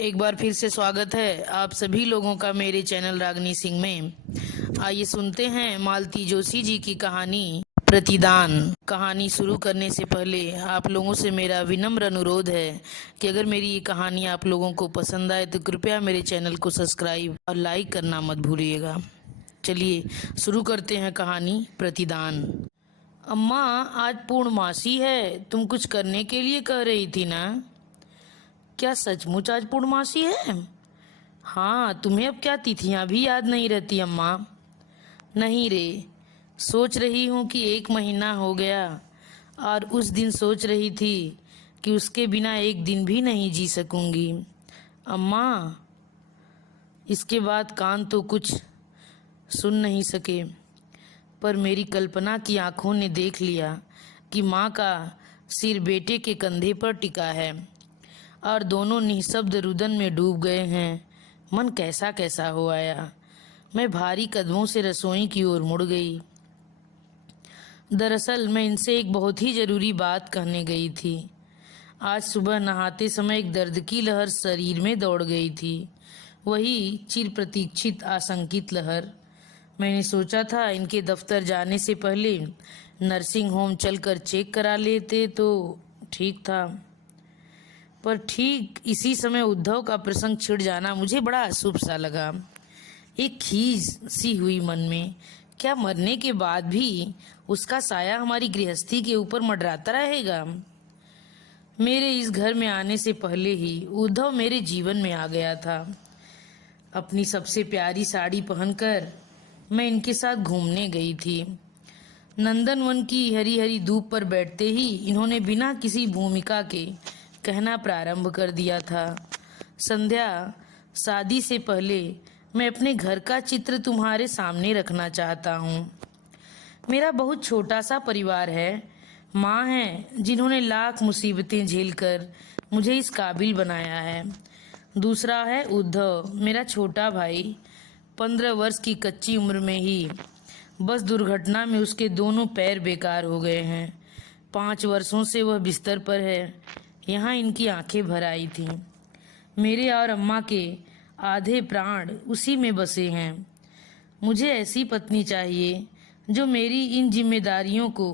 एक बार फिर से स्वागत है आप सभी लोगों का मेरे चैनल रागनी सिंह में। आइए सुनते हैं मालती जोशी जी की कहानी प्रतिदान। कहानी शुरू करने से पहले आप लोगों से मेरा विनम्र अनुरोध है कि अगर मेरी ये कहानी आप लोगों को पसंद आए तो कृपया मेरे चैनल को सब्सक्राइब और लाइक करना मत भूलिएगा। चलिए शुरू करते हैं कहानी प्रतिदान। अम्मा, आज पूर्णमासी है, तुम कुछ करने के लिए कह रही थी ना? क्या सचमुच आज पूर्णमासी है? हाँ, तुम्हें अब क्या तिथियां भी याद नहीं रहती अम्मा? नहीं रे, सोच रही हूँ कि 1 महीना हो गया और उस दिन सोच रही थी कि उसके बिना एक दिन भी नहीं जी सकूंगी। अम्मा, इसके बाद कान तो कुछ सुन नहीं सके, पर मेरी कल्पना की आंखों ने देख लिया कि माँ का सिर बेटे के कंधे पर टिका है और दोनों निःशब्द रुदन में डूब गए हैं। मन कैसा कैसा हो आया। मैं भारी कदमों से रसोई की ओर मुड़ गई। दरअसल मैं इनसे एक बहुत ही जरूरी बात कहने गई थी। आज सुबह नहाते समय एक दर्द की लहर शरीर में दौड़ गई थी, वही चिर प्रतीक्षित आशंकित लहर। मैंने सोचा था इनके दफ्तर जाने से पहले नर्सिंग होम चलकर चेक करा लेते तो ठीक था, पर ठीक इसी समय उद्धव का प्रसंग छिड़ जाना मुझे बड़ा अशुभ सा लगा। एक खीज सी हुई मन में। क्या मरने के बाद भी उसका साया हमारी गृहस्थी के ऊपर मंडराता रहेगा? मेरे इस घर में आने से पहले ही उद्धव मेरे जीवन में आ गया था। अपनी सबसे प्यारी साड़ी पहनकर मैं इनके साथ घूमने गई थी। नंदनवन की हरी हरी धूप पर बैठते ही इन्होंने बिना किसी भूमिका के कहना प्रारंभ कर दिया था। संध्या, शादी से पहले मैं अपने घर का चित्र तुम्हारे सामने रखना चाहता हूँ। मेरा बहुत छोटा सा परिवार है। माँ है जिन्होंने लाख मुसीबतें झेलकर मुझे इस काबिल बनाया है। दूसरा है उद्धव, मेरा छोटा भाई। 15 वर्ष की कच्ची उम्र में ही बस दुर्घटना में उसके दोनों पैर बेकार हो गए हैं। 5 वर्षों से वह बिस्तर पर है। यहाँ इनकी आंखें भर आई थीं। मेरे और अम्मा के आधे प्राण उसी में बसे हैं। मुझे ऐसी पत्नी चाहिए जो मेरी इन जिम्मेदारियों को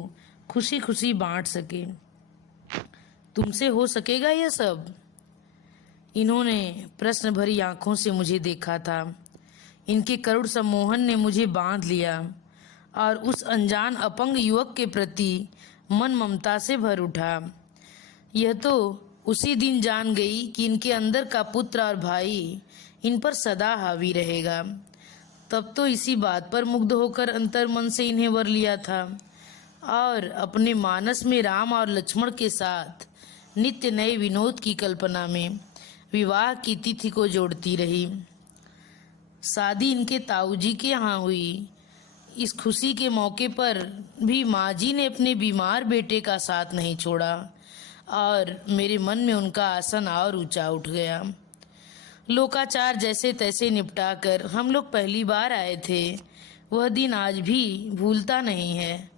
खुशी खुशी बांट सके। तुमसे हो सकेगा यह सब? इन्होंने प्रश्न भरी आंखों से मुझे देखा था। इनके करुण सम्मोहन ने मुझे बांध लिया और उस अनजान अपंग युवक के प्रति मन ममता से भर उठा। यह तो उसी दिन जान गई कि इनके अंदर का पुत्र और भाई इन पर सदा हावी रहेगा। तब तो इसी बात पर मुग्ध होकर अंतर्मन से इन्हें वर लिया था और अपने मानस में राम और लक्ष्मण के साथ नित्य नए विनोद की कल्पना में विवाह की तिथि को जोड़ती रही। शादी इनके ताऊजी के यहाँ हुई। इस खुशी के मौके पर भी माँ जी ने अपने बीमार बेटे का साथ नहीं छोड़ा और मेरे मन में उनका आसन और ऊंचा उठ गया। लोकाचार जैसे तैसे निपटा कर हम लोग पहली बार आए थे। वह दिन आज भी भूलता नहीं है।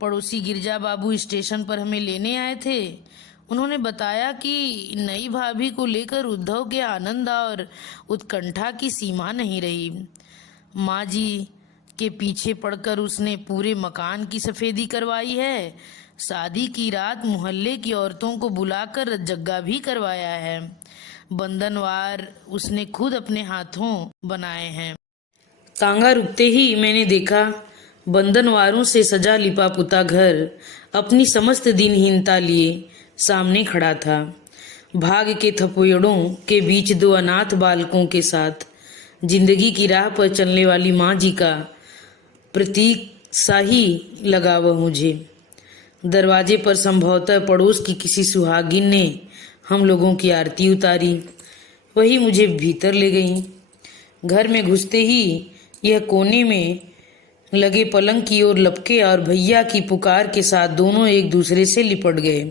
पड़ोसी गिरजा बाबू स्टेशन पर हमें लेने आए थे। उन्होंने बताया कि नई भाभी को लेकर उद्धव के आनंद और उत्कंठा की सीमा नहीं रही। माँ जी के पीछे पड़कर उसने पूरे मकान की सफेदी करवाई है। शादी की रात मोहल्ले की औरतों को बुलाकर जग्गा भी करवाया है। बंधनवार उसने खुद अपने हाथों बनाए हैं। तांगा रुकते ही मैंने देखा बंधनवारों से सजा लिपा पुता घर अपनी समस्त दिनहीनता लिए सामने खड़ा था। भाग के थपेड़ों के बीच 2 अनाथ बालकों के साथ जिंदगी की राह पर चलने वाली माँ जी का प्रतीक सा ही लगा वह मुझे। दरवाजे पर संभवतः पड़ोस की किसी सुहागिन ने हम लोगों की आरती उतारी। वही मुझे भीतर ले गई। घर में घुसते ही यह कोने में लगे पलंग की ओर लपके और भैया की पुकार के साथ दोनों एक दूसरे से लिपट गए।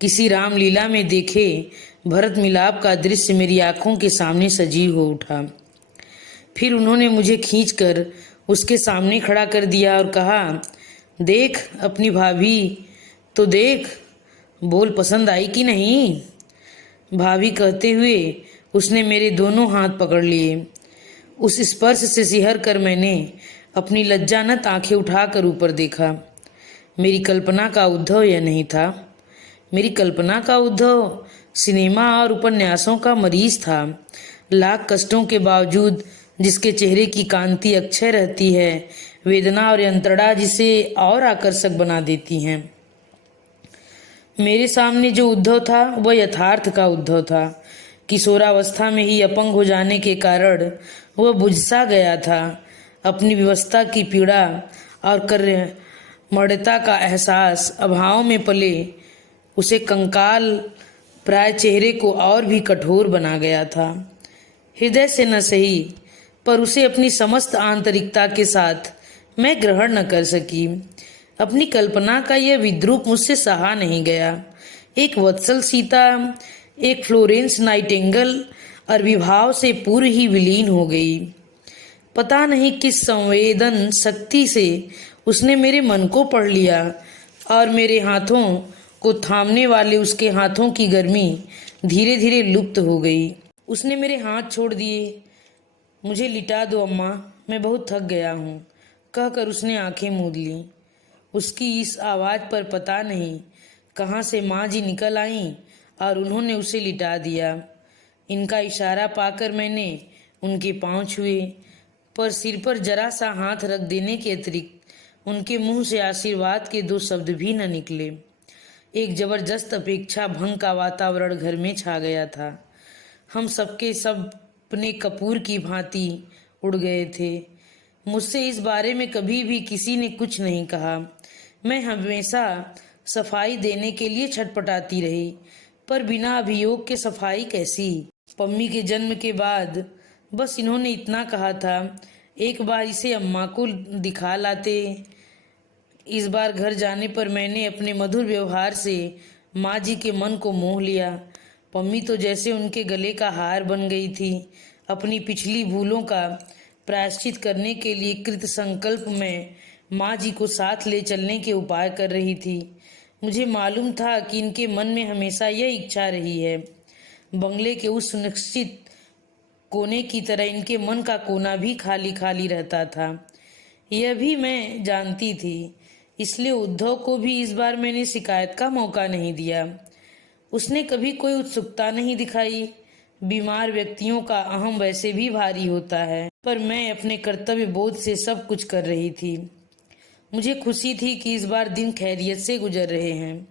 किसी रामलीला में देखे भरत मिलाप का दृश्य मेरी आंखों के सामने सजीव हो उठा। फिर उन्होंने मुझे खींचकर उसके सामने खड़ा कर दिया और कहा, देख अपनी भाभी तो देख, बोल पसंद आई कि नहीं? भाभी कहते हुए उसने मेरे दोनों हाथ पकड़ लिए। उस स्पर्श से सिहर कर मैंने अपनी लज्जानत आंखें उठाकर ऊपर देखा। मेरी कल्पना का उद्धव यह नहीं था। मेरी कल्पना का उद्धव सिनेमा और उपन्यासों का मरीज था। लाख कष्टों के बावजूद जिसके चेहरे की कांति अक्षय रहती है, वेदना और यंत्रणा जिसे और आकर्षक बना देती हैं। मेरे सामने जो उद्धव था वह यथार्थ का उद्धव था। किशोरावस्था में ही अपंग हो जाने के कारण वह बुझसा गया था। अपनी व्यवस्था की पीड़ा और कर्मठता का एहसास अभाव में पले उसे कंकाल प्राय चेहरे को और भी कठोर बना गया था। हृदय से न सही, पर उसे अपनी समस्त आंतरिकता के साथ मैं ग्रहण न कर सकी। अपनी कल्पना का यह विद्रूप मुझसे सहा नहीं गया। एक वत्सल सीता, एक फ्लोरेंस नाइटिंगेल और विभाव से पूर्व ही विलीन हो गई। पता नहीं किस संवेदन शक्ति से उसने मेरे मन को पढ़ लिया और मेरे हाथों को थामने वाले उसके हाथों की गर्मी धीरे धीरे लुप्त हो गई। उसने मेरे हाथ छोड़ दिए। मुझे लिटा दो अम्मा, मैं बहुत थक गया हूँ, कहकर उसने आंखें मूंद लीं। उसकी इस आवाज़ पर पता नहीं कहाँ से माँ जी निकल आईं और उन्होंने उसे लिटा दिया। इनका इशारा पाकर मैंने उनके पांव छुए, पर सिर पर जरा सा हाथ रख देने के अतिरिक्त उनके मुंह से आशीर्वाद के दो शब्द भी न निकले। एक जबरदस्त अपेक्षा भंग का वातावरण घर में छा गया था। हम सबके सब अपने कपूर की भांति उड़ गए थे। मुझसे इस बारे में कभी भी किसी ने कुछ नहीं कहा। मैं हमेशा सफाई देने के लिए छटपटाती रही, पर बिना अभियोग के सफाई कैसी। पम्मी के जन्म के बाद बस इन्होंने इतना कहा था, एक बार इसे अम्मा को दिखा लाते। इस बार घर जाने पर मैंने अपने मधुर व्यवहार से माँ जी के मन को मोह लिया। पम्मी तो जैसे उनके गले का हार बन गई थी। अपनी पिछली भूलों का प्रायश्चित करने के लिए कृत संकल्प में माँ जी को साथ ले चलने के उपाय कर रही थी। मुझे मालूम था कि इनके मन में हमेशा यह इच्छा रही है। बंगले के उस सुनिश्चित कोने की तरह इनके मन का कोना भी खाली खाली रहता था। यह भी मैं जानती थी, इसलिए उद्धव को भी इस बार मैंने शिकायत का मौका नहीं दिया। उसने कभी कोई उत्सुकता नहीं दिखाई। बीमार व्यक्तियों का अहम वैसे भी भारी होता है, पर मैं अपने कर्तव्य बोध से सब कुछ कर रही थी। मुझे खुशी थी कि इस बार दिन खैरियत से गुजर रहे हैं।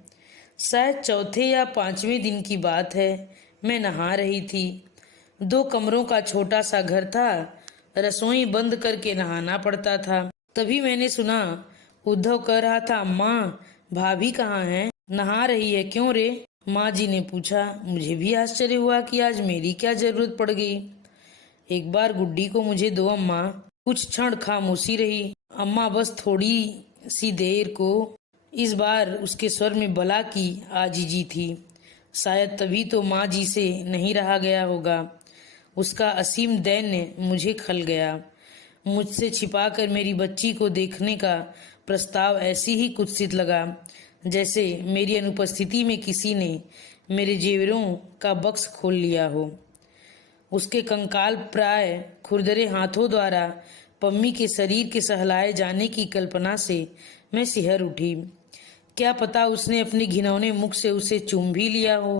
शायद चौथे या पांचवें दिन की बात है। मैं नहा रही थी। 2 कमरों का छोटा सा घर था। रसोई बंद करके नहाना पड़ता था। तभी मैंने सुना उद्धव कह रहा था, माँ भाभी कहाँ हैं? नहा रही है क्यों रे? माँ जी ने पूछा। मुझे भी आश्चर्य हुआ कि आज मेरी क्या जरूरत पड़ गई। एक बार गुड्डी को मुझे दो अम्मा। कुछ क्षण खामोशी रही। अम्मा बस थोड़ी सी देर को। इस बार उसके स्वर में बला की आजीजी थी। शायद तभी तो माँ जी से नहीं रहा गया होगा। उसका असीम दैन्य मुझे खल गया। मुझसे छिपाकर मेरी बच्ची को देखने का प्रस्ताव ऐसी ही कुत्सित लगा जैसे मेरी अनुपस्थिति में किसी ने मेरे जेवरों का बक्स खोल लिया हो। उसके कंकाल प्राय खुरदरे हाथों द्वारा पम्मी के शरीर के सहलाए जाने की कल्पना से मैं सिहर उठी। क्या पता उसने अपने घिनौने मुख से उसे चूम भी लिया हो।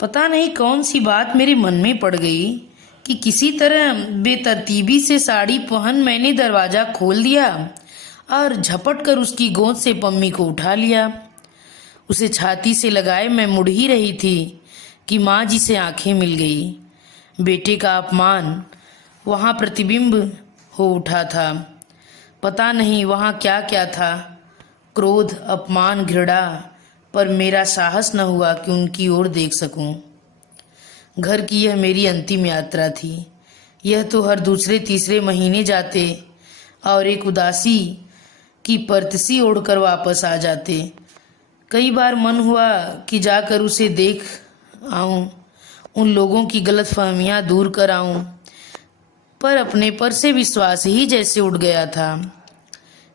पता नहीं कौन सी बात मेरे मन में पड़ गई कि किसी तरह बेतरतीबी से साड़ी पहन मैंने दरवाजा खोल दिया और झपट कर उसकी गोद से पम्मी को उठा लिया। उसे छाती से लगाए मैं मुड़ ही रही थी कि माँ जी से आंखें मिल गई। बेटे का अपमान वहाँ प्रतिबिंब हो उठा था। पता नहीं वहाँ क्या क्या था, क्रोध, अपमान, घृणा, पर मेरा साहस न हुआ कि उनकी ओर देख सकूं। घर की यह मेरी अंतिम यात्रा थी। यह तो हर दूसरे तीसरे महीने जाते और एक उदासी की परतसी ओढ़कर वापस आ जाते। कई बार मन हुआ कि जाकर उसे देख आऊं, उन लोगों की गलतफहमियां दूर कर आऊं, पर अपने पर से विश्वास ही जैसे उड़ गया था।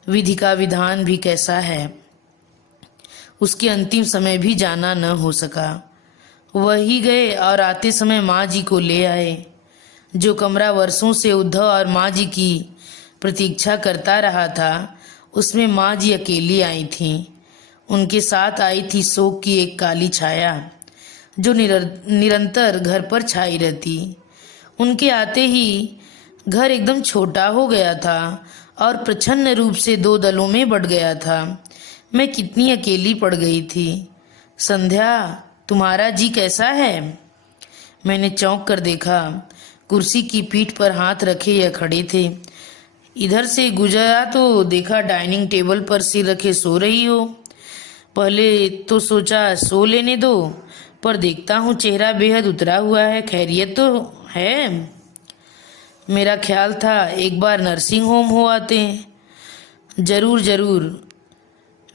विधि का विधान भी कैसा है। उसके अंतिम समय भी जाना न हो सका। वही गए और आते समय माँ जी को ले आए। जो कमरा वर्षों से उद्धव और माँ जी की प्रतीक्षा करता रहा था, उसमें माँ जी अकेली आई थीं। उनके साथ आई थी शोक की एक काली छाया, जो निरंतर घर पर छाई रहती। उनके आते ही घर एकदम छोटा हो गया था और प्रच्छन्न रूप से दो दलों में बट गया था। मैं कितनी अकेली पड़ गई थी। संध्या, तुम्हारा जी कैसा है? मैंने चौंक कर देखा। कुर्सी की पीठ पर हाथ रखे यह खड़े थे। इधर से गुजरा तो देखा डाइनिंग टेबल पर सिर रखे सो रही हो। पहले तो सोचा सो लेने दो, पर देखता हूँ चेहरा बेहद उतरा हुआ है। खैरियत तो है? मेरा ख्याल था एक बार नर्सिंग होम हो आते हैं। जरूर जरूर,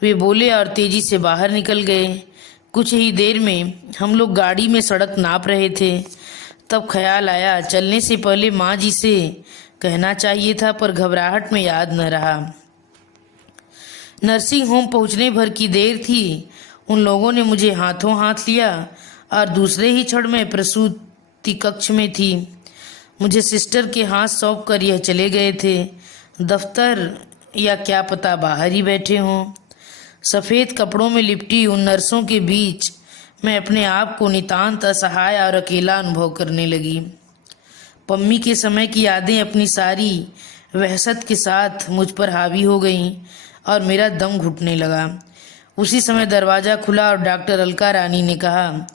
वे बोले और तेजी से बाहर निकल गए। कुछ ही देर में हम लोग गाड़ी में सड़क नाप रहे थे। तब ख्याल आया चलने से पहले माँ जी से कहना चाहिए था, पर घबराहट में याद न रहा। नर्सिंग होम पहुंचने भर की देर थी। उन लोगों ने मुझे हाथों हाथ लिया और दूसरे ही क्षण में प्रसूति कक्ष में थी। मुझे सिस्टर के हाथ सौंप कर यह चले गए थे। दफ्तर या क्या पता बाहर ही बैठे हों। सफ़ेद कपड़ों में लिपटी उन नर्सों के बीच मैं अपने आप को नितांत असहाय और अकेला अनुभव करने लगी। पम्मी के समय की यादें अपनी सारी वहशत के साथ मुझ पर हावी हो गईं और मेरा दम घुटने लगा। उसी समय दरवाज़ा खुला और डॉक्टर अलका रानी ने कहा,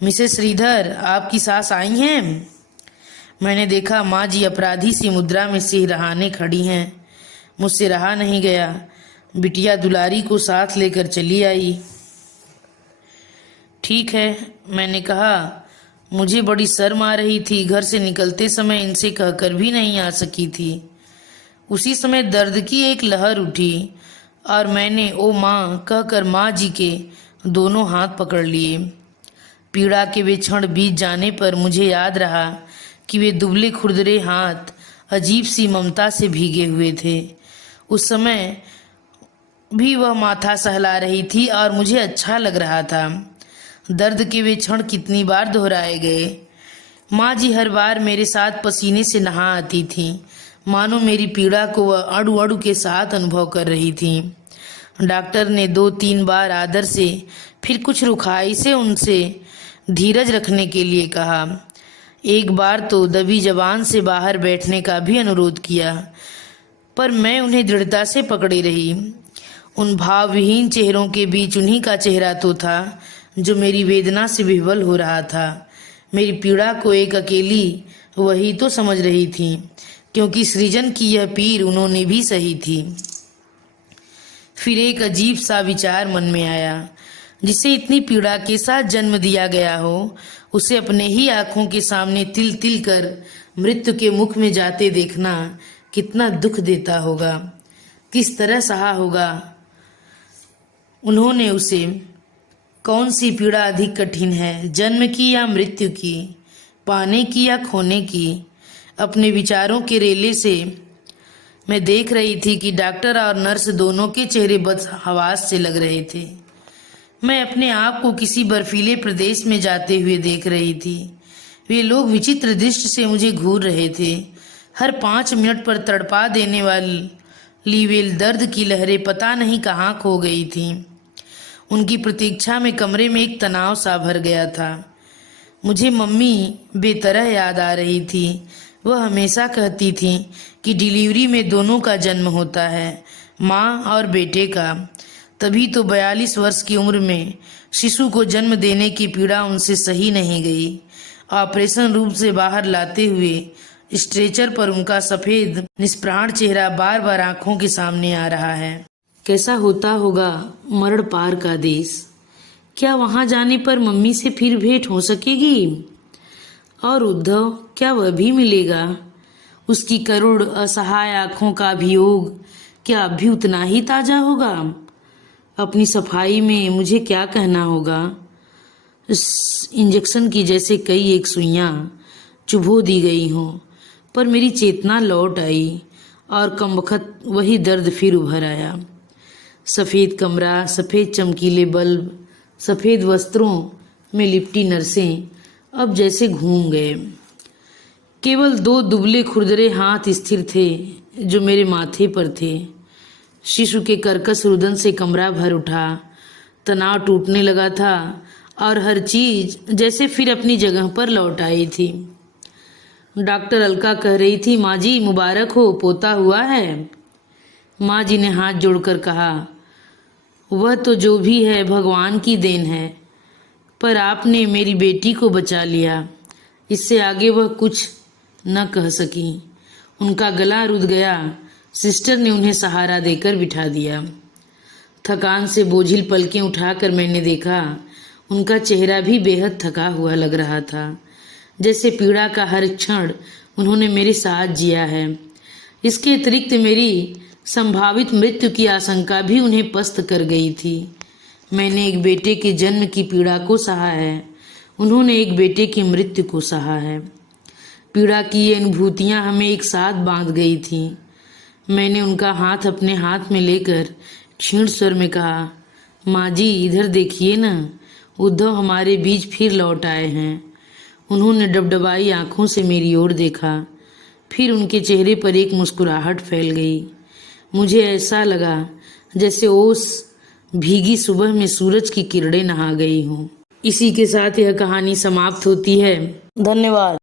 मिसेस श्रीधर, आपकी सास आई हैं? मैंने देखा माँ जी अपराधी सी मुद्रा में सिरहाने खड़ी हैं। मुझसे रहा नहीं गया। बिटिया दुलारी को साथ लेकर चली आई। ठीक है, मैंने कहा। मुझे बड़ी शर्म आ रही थी। घर से निकलते समय इनसे कहकर भी नहीं आ सकी थी। उसी समय दर्द की एक लहर उठी और मैंने ओ माँ कहकर माँ जी के दोनों हाथ पकड़ लिए। पीड़ा के वे क्षण बीत जाने पर मुझे याद रहा कि वे दुबले खुरदरे हाथ अजीब सी ममता से भीगे हुए थे। उस समय भी वह माथा सहला रही थी और मुझे अच्छा लग रहा था। दर्द के वे क्षण कितनी बार दोहराए गए। माँ जी हर बार मेरे साथ पसीने से नहा आती थीं, मानो मेरी पीड़ा को वह अड़ू अड़ू के साथ अनुभव कर रही थीं। डॉक्टर ने 2-3 बार आदर से, फिर कुछ रुखाई से उनसे धीरज रखने के लिए कहा। एक बार तो दबी जबान से बाहर बैठने का भी अनुरोध किया, पर मैं उन्हें दृढ़ता से पकड़े रही। उन भावविहीन चेहरों के बीच उन्हीं का चेहरा तो था जो मेरी वेदना से विह्वल हो रहा था। मेरी पीड़ा को एक अकेली वही तो समझ रही थी, क्योंकि सृजन की यह पीर उन्होंने भी सही थी। फिर एक अजीब सा विचार मन में आया। जिसे इतनी पीड़ा के साथ जन्म दिया गया हो, उसे अपने ही आंखों के सामने तिल तिल कर मृत्यु के मुख में जाते देखना कितना दुख देता होगा, किस तरह सहा होगा उन्होंने उसे। कौन सी पीड़ा अधिक कठिन है, जन्म की या मृत्यु की, पाने की या खोने की? अपने विचारों के रेले से मैं देख रही थी कि डॉक्टर और नर्स दोनों के चेहरे बदहवास से लग रहे थे। मैं अपने आप को किसी बर्फीले प्रदेश में जाते हुए देख रही थी। वे लोग विचित्र दृष्टि से मुझे घूर रहे थे। हर 5 मिनट पर तड़पा देने वाली वे दर्द की लहरें पता नहीं कहाँ खो गई थीं। उनकी प्रतीक्षा में कमरे में एक तनाव सा भर गया था। मुझे मम्मी बेतरह याद आ रही थी। वह हमेशा कहती थी कि डिलीवरी में दोनों का जन्म होता है, माँ और बेटे का। तभी तो 42 वर्ष की उम्र में शिशु को जन्म देने की पीड़ा उनसे सही नहीं गई। ऑपरेशन रूम से बाहर लाते हुए स्ट्रेचर पर उनका सफ़ेद निष्प्राण चेहरा बार बार आंखों के सामने आ रहा है। कैसा होता होगा मरण पार का देश? क्या वहां जाने पर मम्मी से फिर भेंट हो सकेगी? और उद्धव, क्या वह भी मिलेगा? उसकी करुण असहाय आंखों का अभियोग क्या अब भी उतना ही ताजा होगा? अपनी सफाई में मुझे क्या कहना होगा? इस इंजेक्शन की जैसे कई एक सुइयां चुभो दी गई हों, पर मेरी चेतना लौट आई और कमबख्त वही दर्द फिर उभर आया। सफ़ेद कमरा, सफ़ेद चमकीले बल्ब, सफ़ेद वस्त्रों में लिपटी नर्सें अब जैसे घूम गए। केवल 2 दुबले खुरदरे हाथ स्थिर थे जो मेरे माथे पर थे। शिशु के कर्कश रुदन से कमरा भर उठा, तनाव टूटने लगा था और हर चीज जैसे फिर अपनी जगह पर लौट आई थी। डॉक्टर अलका कह रही थी, माँ जी मुबारक हो, पोता हुआ है। माँ जी ने हाथ जोड़कर कहा, वह तो जो भी है भगवान की देन है, पर आपने मेरी बेटी को बचा लिया। इससे आगे वह कुछ न कह सकी। उनका गला रुध गया। सिस्टर ने उन्हें सहारा देकर बिठा दिया। थकान से बोझिल पलकें उठाकर मैंने देखा, उनका चेहरा भी बेहद थका हुआ लग रहा था, जैसे पीड़ा का हर क्षण उन्होंने मेरे साथ जिया है। इसके अतिरिक्त मेरी संभावित मृत्यु की आशंका भी उन्हें पस्त कर गई थी। मैंने एक बेटे के जन्म की पीड़ा को सहा है, उन्होंने एक बेटे की मृत्यु को सहा है। पीड़ा की ये अनुभूतियाँ हमें एक साथ बांध गई थीं। मैंने उनका हाथ अपने हाथ में लेकर क्षीण स्वर में कहा, माँ जी इधर देखिए न, उद्धव हमारे बीच फिर लौट आए हैं। उन्होंने डबडबाई आंखों से मेरी ओर देखा, फिर उनके चेहरे पर एक मुस्कुराहट फैल गई। मुझे ऐसा लगा जैसे ओस भीगी सुबह में सूरज की किरणें नहा गई हों। इसी के साथ यह कहानी समाप्त होती है। धन्यवाद।